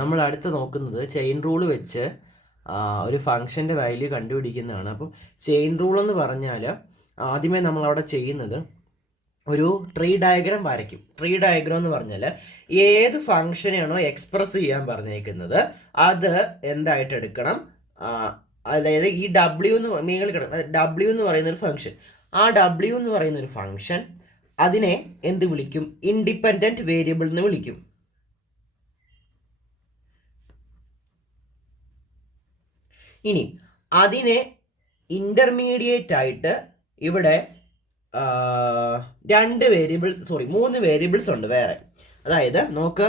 നമ്മൾ അടുത്ത് നോക്കുന്നത് ചെയിൻ റൂൾ വെച്ച് ഒരു ഫംഗ്ഷൻ്റെ വാല്യൂ കണ്ടുപിടിക്കുന്നതാണ്. അപ്പം ചെയിൻ റൂൾ എന്ന് പറഞ്ഞാൽ ആദ്യമേ നമ്മളവിടെ ചെയ്യുന്നത് ഒരു ട്രീ ഡയഗ്രാം വരയ്ക്കും. ട്രീ ഡയഗ്രാം എന്ന് പറഞ്ഞാൽ ഏത് ഫംഗ്ഷനെയാണോ എക്സ്പ്രസ് ചെയ്യാൻ പറഞ്ഞേക്കുന്നത് അത് എന്തായിട്ട് എടുക്കണം. അതായത് ഈ ഡബ്ല്യു എന്ന് മേളിൽ കിടക്കുന്ന ഡബ്ല്യു എന്ന് പറയുന്ന ഒരു ഫംഗ്ഷൻ, ആ ഡബ്ല്യു എന്ന് പറയുന്ന ഒരു ഫംഗ്ഷൻ അതിനെ എന്ത് വിളിക്കും? ഇൻഡിപെൻഡൻറ്റ് വേരിയബിൾ എന്ന് വിളിക്കും. ഇനി അതിനെ ഇൻ്റർമീഡിയറ്റ് ആയിട്ട് ഇവിടെ മൂന്ന് വേരിയബിൾസ് ഉണ്ട് വേറെ. അതായത് നോക്ക്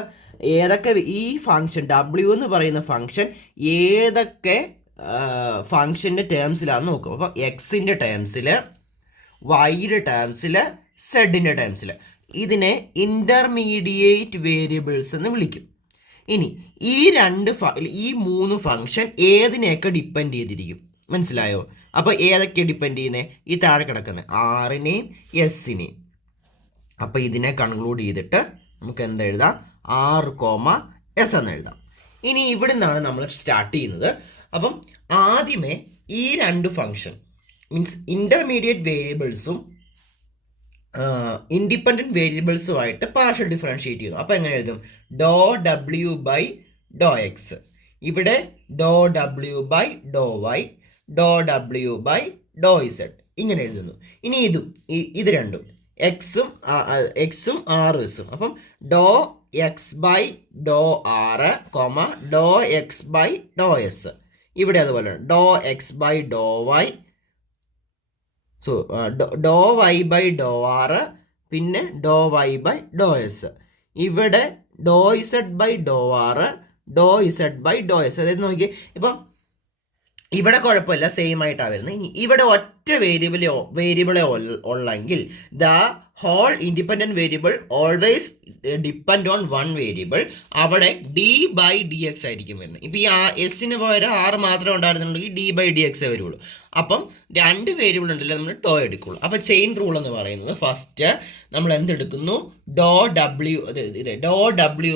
ഏതൊക്കെ ഈ ഫംഗ്ഷൻ ഡബ്ല്യു എന്ന് പറയുന്ന ഫംഗ്ഷൻ ഏതൊക്കെ ഫംഗ്ഷൻ്റെ ടേംസിലാണെന്ന് നോക്കും. അപ്പോൾ എക്സിൻ്റെ ടേംസിൽ, വൈയുടെ ടേംസിൽ, സെഡിൻ്റെ ടേംസിൽ ഇതിനെ ഇൻ്റർമീഡിയറ്റ് വേരിയബിൾസ് എന്ന് വിളിക്കും. ഇനി ഈ മൂന്ന് ഫംഗ്ഷൻ ഏതിനെയൊക്കെ ഡിപ്പെൻഡ് ചെയ്തിരിക്കും, മനസ്സിലായോ? അപ്പോൾ ഏതൊക്കെ ഡിപ്പെൻഡ് ചെയ്യുന്നത്? ഈ താഴെ കിടക്കുന്നത് ആറിനെയും എസിനെയും. അപ്പോൾ ഇതിനെ കൺക്ലൂഡ് ചെയ്തിട്ട് നമുക്ക് എന്തെഴുതാം? R, S എന്ന് എഴുതാം. ഇനി ഇവിടെ നിന്നാണ് നമ്മൾ സ്റ്റാർട്ട് ചെയ്യുന്നത്. അപ്പം ആദ്യമേ ഈ രണ്ട് ഫംഗ്ഷൻ മീൻസ് ഇൻ്റർമീഡിയറ്റ് വേരിയബിൾസും ഇൻഡിപെൻഡൻറ്റ് വേരിയബിൾസുമായിട്ട് പാർഷ്യൽ ഡിഫറൻഷിയേറ്റ് ചെയ്യുന്നു. അപ്പോൾ എങ്ങനെ എഴുതും? Doe W by Dr X, ഇവിടെ doe W by Dr Y, doe W by Dr Z, ഇങ്ങനെ എഴുതുന്നു. ഇനി ഇത് രണ്ടും എക്സും ആറും എസും. അപ്പം doe X by doe R, doe X by Dr S. ഇവിടെ അതുപോലെ doe X by Dr Y, doe Y by doe R, പിന്നെ doe Y by Dr S. ഇവിടെ doe Z by doe R, doe Z by Dr S. അതായത് നോക്കിയേ, ഇപ്പം ഇവിടെ കുഴപ്പമില്ല, same ആയിട്ടാണ് വരുന്നത്. ഇനി ഇവിടെ ഒറ്റ വേരിയബിളെ ഉള്ളെങ്കിൽ the whole independent variable always depend on one variable. അവിടെ ഡി ബൈ ഡി എക്സ് ആയിരിക്കും വരുന്നത്. ഇപ്പോൾ ഈ എസിന് പകരം ആറ് മാത്രമേ ഉണ്ടായിരുന്നുണ്ടെങ്കിൽ ഡി ബൈ ഡി എക്സേ വരുള്ളൂ. അപ്പം രണ്ട് വേരിയബിൾ ഉണ്ടല്ലോ, നമ്മൾ ഡോ എടുക്കുള്ളൂ. അപ്പോൾ ചെയിൻ റൂൾ എന്ന് പറയുന്നത് ഫസ്റ്റ് നമ്മൾ എന്തെടുക്കുന്നു? Doe W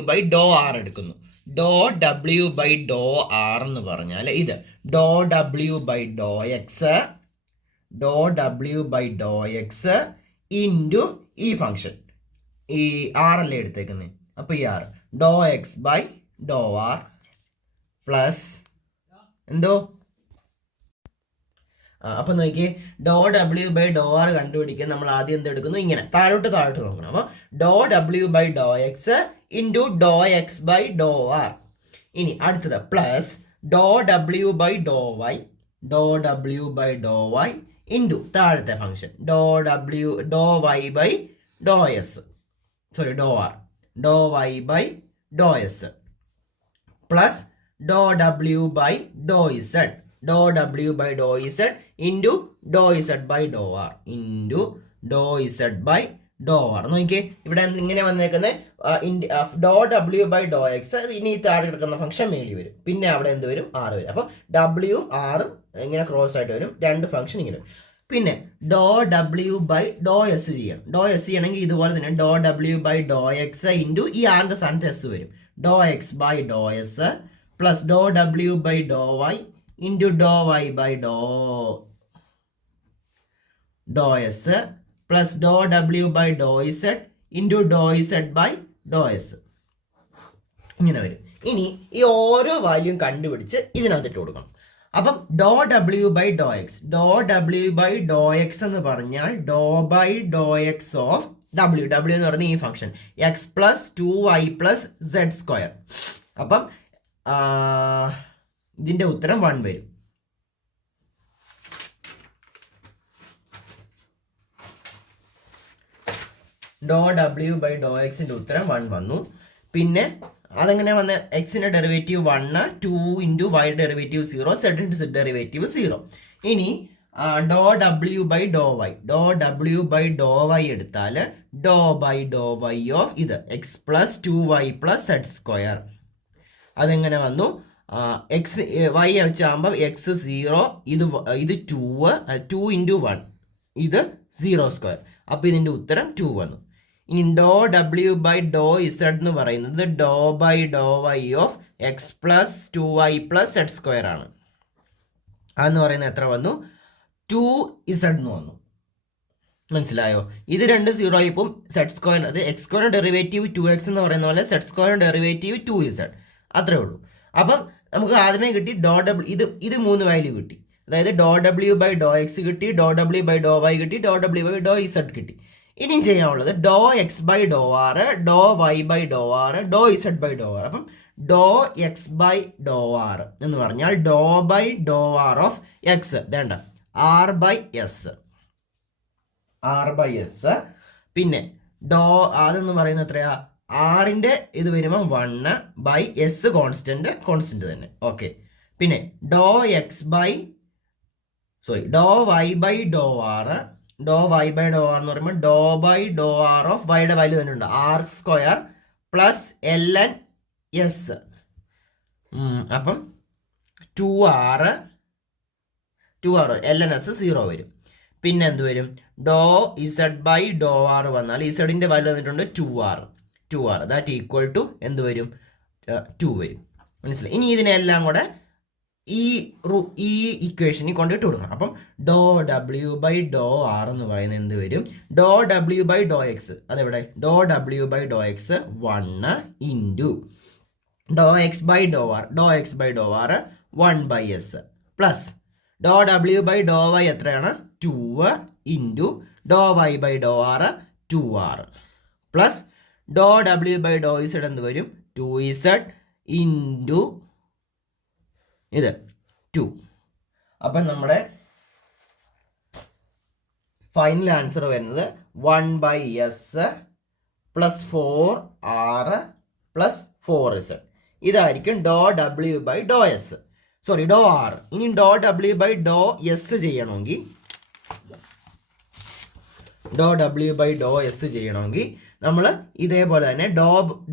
by Dr R എടുക്കുന്നു. Doe W by dou R എന്ന് പറഞ്ഞാൽ ഇത് doe W by Dr X, doe W by Dr X into ഈ ഫംഗ്ഷൻ, ഈ ആറല്ലേ എടുത്തേക്കുന്നത്. അപ്പോൾ ഈ R Dr X by Dr R plus എന്തോ. അപ്പം നോക്കിയേ, doe W by Dr R കണ്ടുപിടിക്കാൻ നമ്മൾ ആദ്യം എന്തെടുക്കുന്നു? ഇങ്ങനെ താഴോട്ട് നോക്കണം. അപ്പോൾ doe W by Dr X into Dr X by Dr r. ഇനി അടുത്തത് plus Dr W by Dr Y, doe W by Dr Y into താഴത്തെ function doe Y by Dr S, dou R, doe Y by Dr S plus Dr W by Dr Z, doe W by Dr Z into doe Z by Dr R into doe Z by Dr R. നോക്കിയേ, ഇവിടെ ഇങ്ങനെ വന്നേക്കുന്നത് doe W by Dr X. ഇനി താഴെ കിടക്കുന്ന function മേളിൽ വരും, പിന്നെ അവിടെ എന്ത് വരും? ആറ് വരും. അപ്പോൾ ഡബ്ല്യുവും ആറും ഇങ്ങനെ ക്രോസ് ആയിട്ട് വരും, രണ്ട് ഫംഗ്ഷൻ ഇങ്ങനെ. പിന്നെ doe W by Dr S ചെയ്യണം. ഡോ എസ് ചെയ്യണമെങ്കിൽ ഇതുപോലെ തന്നെ doe W by Dr X into ഈ ആറിൻ്റെ സ്ഥാനത്ത് എസ് വരും, doe X by Dr S plus Dr W by Dr Y into Dr Y by Dr S plus Dr W by Dr Z into doe Z by Dr S, ഇങ്ങനെ വരും. ഇനി ഈ ഓരോ വാല്യൂം കണ്ടുപിടിച്ച് ഇതിനകത്തിട്ട് കൊടുക്കണം. അപ്പം ഡോ W by Dr X, doe W by Dr X എന്ന് പറഞ്ഞാൽ doe by Dr X of W എന്ന് പറയുന്നത് ഈ function X plus 2y plus Z square. അപ്പം ഇതിൻ്റെ ഉത്തരം 1 വരും. ഡോ ഡബ്ല്യു ബൈ ഡോ എക്സിൻ്റെ ഉത്തരം 1 വന്നു. പിന്നെ അതെങ്ങനെ വന്ന്? എക്സിൻ്റെ derivative 1, 2 into Y derivative 0, Z into Z derivative 0. ഇനി ഡോ W by Dr Y, doe W by Dr Y എടുത്താൽ doe by Dr Y of ഇത് X plus 2y plus Z square. അതെങ്ങനെ വന്നു? എക്സ് വൈ വെച്ചാകുമ്പോൾ എക്സ് 0, ഇത് 2 into 1, ഇത് 0 square. അപ്പോൾ ഇതിൻ്റെ ഉത്തരം 2 വന്നു. ഇനി ഡോ ഡബ്ല്യു ബൈ ഡോ ഇസഡ് എന്ന് പറയുന്നത് doe by Dr Y of X plus 2y plus Z square ആണ്. അതെന്ന് പറയുന്നത് എത്ര വന്നു? 2z എന്ന് വന്നു. മനസ്സിലായോ? ഇത് രണ്ട് 0 ഇപ്പം സെഡ് സ്ക്വയർ, അത് എക്സ് സ്ക്വയർ ഡെറിവേറ്റീവ് 2x എന്ന് പറയുന്ന പോലെ സെഡ് സ്ക്വയർ ഡെറിവേറ്റീവ് 2z, അത്രേ ഉള്ളൂ. അപ്പം നമുക്ക് ആദ്യമേ കിട്ടി ഡോ ഡബ്ല്യു, ഇത് 3 വാല്യൂ കിട്ടി. അതായത് doe W by Dr X കിട്ടി, doe W by Dr Y കിട്ടി, doe W by Dr Z കിട്ടി. ഇനിയും ചെയ്യാനുള്ളത് doe X by dou R, doe Y by dou R, doe Z by Dr R. അപ്പം doe X by dou R എന്ന് പറഞ്ഞാൽ doe by Dr R of X വേണ്ട R by S, R by S. പിന്നെ doe അതെന്ന് പറയുന്നത് എത്രയാ? ആറിൻ്റെ ഇത് വരുമ്പോൾ 1 ബൈ എസ് കോൺസ്റ്റന്റ് തന്നെ. ഓക്കെ. പിന്നെ doe X by Dr Y by dou R, doe Y by dou R എന്ന് പറയുമ്പോൾ doe by Dr R of വൈയുടെ വാല്യൂ തന്നെ ഉണ്ട്, R square plus L N S. അപ്പം 2r എൽ എൻ എസ് 0 വരും. പിന്നെ എന്ത് വരും? ഡോ ഇസഡ് ബൈ ഡോ ആർ വന്നാൽ ഇസഡിൻ്റെ വാല്യൂ വന്നിട്ടുണ്ട് 2r ദാറ്റ് ഈക്വൽ ടു എന്ത് വരും? 2 വരും. മനസ്സിലായി? ഇനി ഇതിനെല്ലാം കൂടെ ഈ ഇക്വേഷനിൽ കൊണ്ടിട്ട് കൊടുക്കണം. അപ്പം ഡോ ഡബ്ല്യു ബൈ ഡോ ആർ എന്ന് പറയുന്നത് എന്ത് വരും? Do W by Dr x, അതെവിടെ? Do W by Dr x 1 into Dr X by dou R, Dr X by Dr r 1 by s plus Dr W by Dr y എത്രയാണ്? 2 into Dr Y by Dr r 2r plus Dr W by Dr z എന്ത് വരും? 2z into ഇത് 2. അപ്പം നമ്മുടെ final answer വരുന്നത് 1 by s plus 4r plus 4z. ഇതായിരിക്കും do W by Dr S, Dr r. ഇനി ഡോ W by Dr S ചെയ്യണമെങ്കിൽ നമ്മൾ ഇതേപോലെ തന്നെ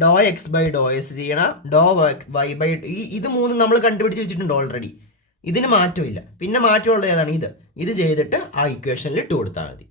do X by Dr S ചെയ്യണം, ഡോ വൈ ബൈ ഇത് 3 നമ്മൾ കണ്ടുപിടിച്ച് വെച്ചിട്ടുണ്ട് ഓൾറെഡി. ഇതിന് മാറ്റമില്ല. പിന്നെ മാറ്റമുള്ളത് ഏതാണ്? ഇത് ചെയ്തിട്ട് ആ ഇക്വേഷനിൽ ഇട്ട് കൊടുത്താൽ മതി.